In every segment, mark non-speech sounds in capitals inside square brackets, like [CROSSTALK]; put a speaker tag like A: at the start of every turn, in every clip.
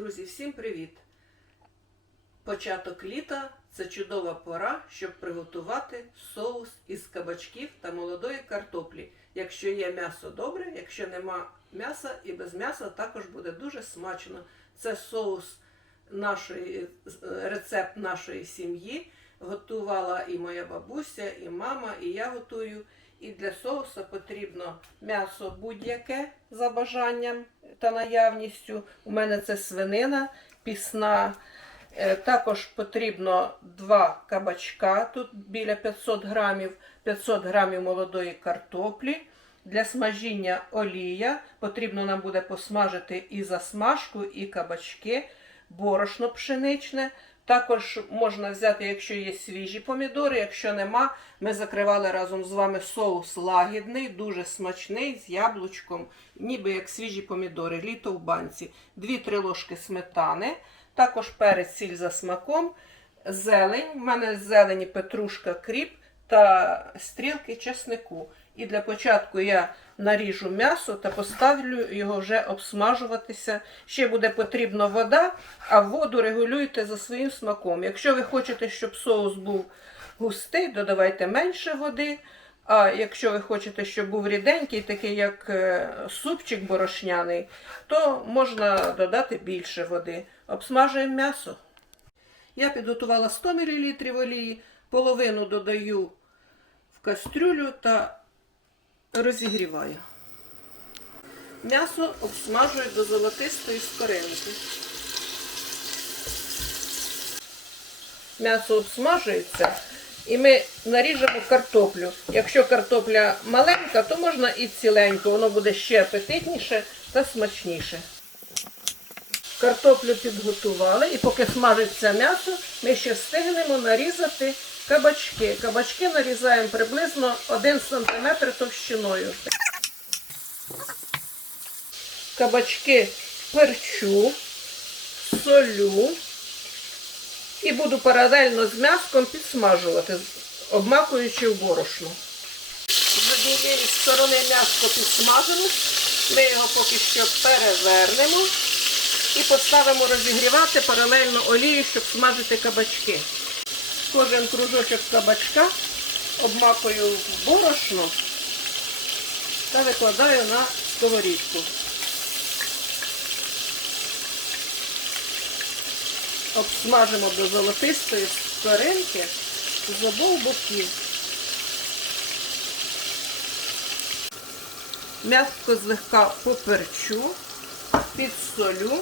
A: Друзі, всім привіт! Початок літа це чудова пора, щоб приготувати соус із кабачків та молодої картоплі. Якщо є м'ясо добре, якщо нема м'яса і без м'яса також буде дуже смачно. Це соус нашої рецепт нашої сім'ї. Готувала і моя бабуся, і мама, і я готую. І для соуса потрібно м'ясо будь-яке за бажанням та наявністю. У мене це свинина, пісна. Е, Також потрібно два кабачка, тут біля 500 грамів, 500 грамів молодої картоплі. Для смажіння олія потрібно нам буде посмажити і засмажку, і кабачки, борошно пшеничне. Також можна взяти, якщо є свіжі помідори, якщо нема, ми закривали разом з вами соус лагідний, дуже смачний, з яблучком, ніби як свіжі помідори, літо в банці. 2-3 ложки сметани, також перець сіль за смаком, зелень. У мене зелені петрушка, кріп та стрілки чеснику. І для початку я наріжу м'ясо та поставлю його вже обсмажуватися. Ще буде потрібна вода, а воду регулюйте за своїм смаком. Якщо ви хочете, щоб соус був густий, додавайте менше води. А якщо ви хочете, щоб був ріденький, такий як е, супчик борошняний, то можна додати більше води. Обсмажуємо м'ясо. Я підготувала 100 мл олії, половину додаю в кастрюлю та розігріваю. М'ясо обсмажую до золотистої скоринки. М'ясо обсмажується і ми наріжемо картоплю. Якщо картопля маленька, то можна і ціленьку, воно буде ще апетитніше та смачніше. Картоплю підготували і поки смажиться м'ясо, ми ще встигнемо нарізати кабачки. Кабачки нарізаємо приблизно 1 см товщиною. Кабачки перчу, солю і буду паралельно з м'яском підсмажувати, обмакуючи в борошно. З однієї сторони м'ясо підсмажилось, ми його поки що перевернемо і поставимо розігрівати паралельно олію, щоб смажити кабачки. Кожен кружочок кабачка обмакую в борошно та викладаю на сковорідку. Обсмажимо до золотистої скоринки з обох боків. М'яско злегка поперчу, підсолю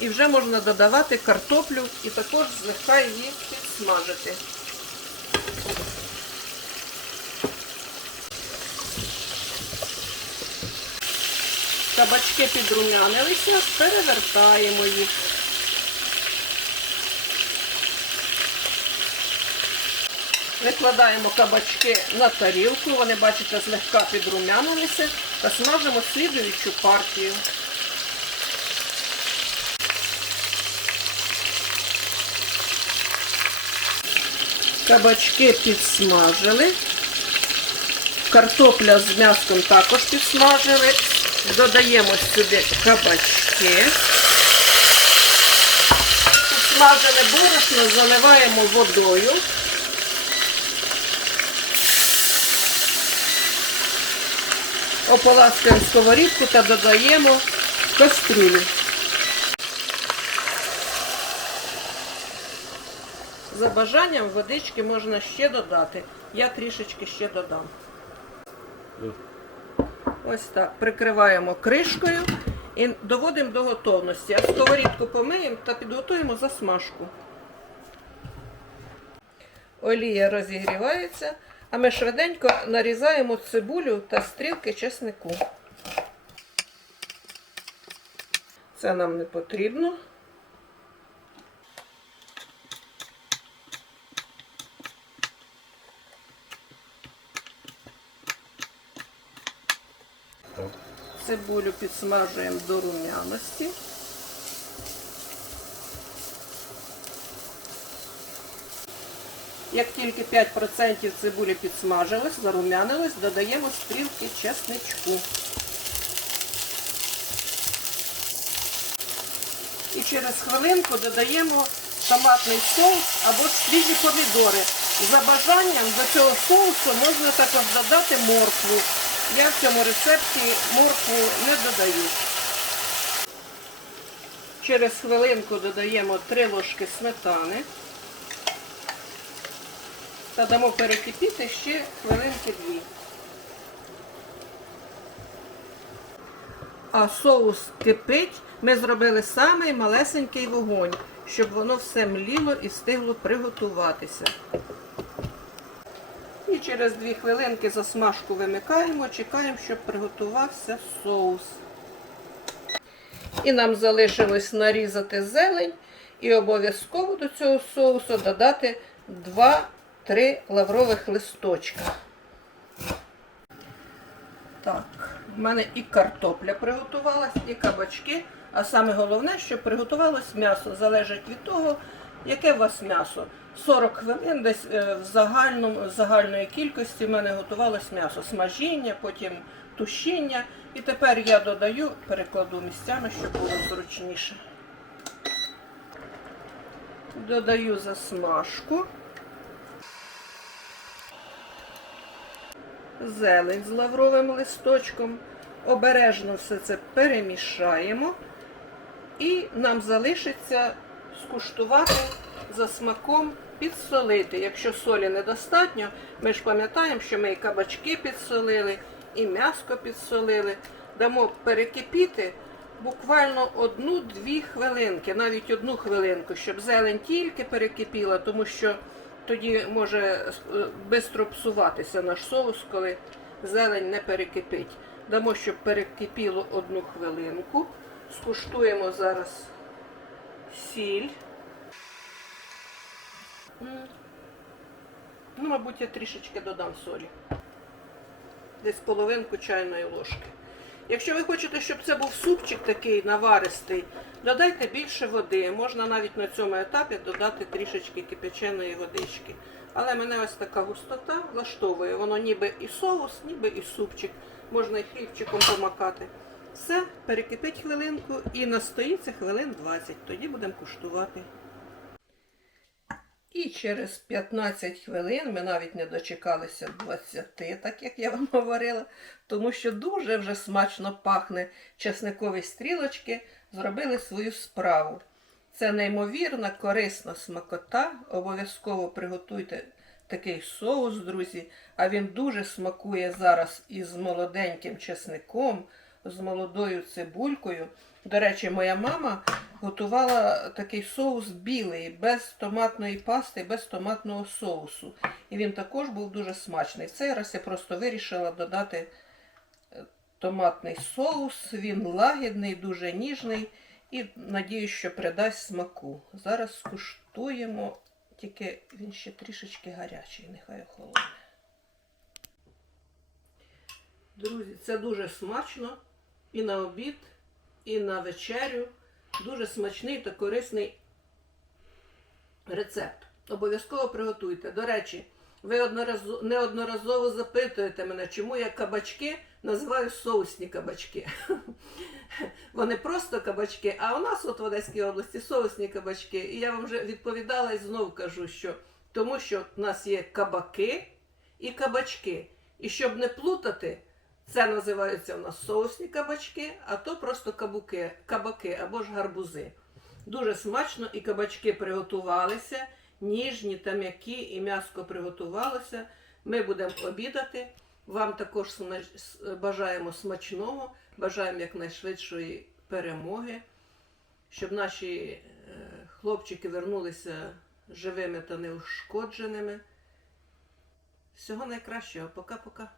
A: і вже можна додавати картоплю і також злегка її підсмажити. Кабачки підрумянилися, перевертаємо їх. Викладаємо кабачки на тарілку, вони, бачите, злегка підрумянилися та смажимо слідуючу партію. Кабачки підсмажили. Картопля з м'яском також підсмажили. Додаємо сюди кабачки. Підсмажене борошно заливаємо водою. Ополаскуємо сковорідку та додаємо кастрюлю. За бажанням водички можна ще додати. Я трішечки ще додам. Ось так. Прикриваємо кришкою і доводимо до готовності. А сковорідку помиємо та підготуємо засмажку. Олія розігрівається, а ми швиденько нарізаємо цибулю та стрілки чеснику. Це нам не потрібно. Цибулю підсмажуємо до рум'яності. Як тільки 5% цибулі підсмажилось, зарум'янилось, додаємо стрілки чесничку. І через хвилинку додаємо томатний соус або свіжі помідори. За бажанням до цього соусу можна також додати моркву. Я в цьому рецепті моркву не додаю. Через хвилинку додаємо 3 ложки сметани та дамо перекипіти ще хвилинки дві. А соус кипить, ми зробили самий малесенький вогонь, щоб воно все мліло і встигло приготуватися. І через дві хвилинки засмажку вимикаємо, чекаємо, щоб приготувався соус. І нам залишилось нарізати зелень і обов'язково до цього соусу додати 2-3 лаврових листочка. Так, в мене і картопля приготувалась, і кабачки. А саме головне, щоб приготувалось м'ясо. Залежить від того, яке у вас м'ясо. 40 хвилин десь е, в загальному, загальної кількості в мене готувалось м'ясо. Смажіння, потім тушіння. І тепер я додаю, перекладу місцями, щоб було зручніше. Додаю засмажку. Зелень з лавровим листочком. Обережно все це перемішаємо. І нам залишиться скуштувати за смаком підсолити. Якщо солі недостатньо, ми ж пам'ятаємо, що ми і кабачки підсолили, і м'яско підсолили. Дамо перекипіти буквально одну-дві хвилинки, навіть одну хвилинку, щоб зелень тільки перекипіла, тому що тоді може швидко псуватися наш соус, коли зелень не перекипить. Дамо, щоб перекипіло одну хвилинку. Скуштуємо зараз сіль. Ну, мабуть, я трішечки додам солі. Десь половинку чайної ложки. Якщо ви хочете, щоб це був супчик такий наваристий, додайте більше води. Можна навіть на цьому етапі додати трішечки кипяченої водички. Але мене ось така густота влаштовує. Воно ніби і соус, ніби і супчик. Можна і хлібчиком помакати. Все, перекипить хвилинку і настоїться хвилин 20. Тоді будемо куштувати. І через 15 хвилин ми навіть не дочекалися 20, так як я вам [LAUGHS] говорила, тому що дуже вже смачно пахне часникові стрілочки, зробили свою справу. Це неймовірна, корисна смакота. Обов'язково приготуйте такий соус, друзі. А він дуже смакує зараз із молоденьким чесником, з молодою цибулькою. До речі, моя мама готувала такий соус білий, без томатної пасти, без томатного соусу. І він також був дуже смачний. В цей раз я просто вирішила додати е, томатний соус. Він лагідний, дуже ніжний і надію, що придасть смаку. Зараз скуштуємо, тільки він ще трішечки гарячий, нехай охолоне. Друзі, це дуже смачно і на обід, і на вечерю. Дуже смачний та корисний рецепт. Обов'язково приготуйте. До речі, ви одноразово, неодноразово запитуєте мене, чому я кабачки називаю соусні кабачки. [LAUGHS] Вони просто кабачки, а у нас от в Одеській області соусні кабачки. І я вам вже відповідала і знову кажу, що тому що в нас є кабаки і кабачки. І щоб не плутати, це називаються у нас соусні кабачки, а то просто кабуки, кабаки або ж гарбузи. Дуже смачно і кабачки приготувалися, ніжні та м'які, і м'яско приготувалося. Ми будемо обідати. Вам також бажаємо смачного, бажаємо якнайшвидшої перемоги, щоб наші е, хлопчики вернулися живими та неушкодженими. Всього найкращого. Пока-пока.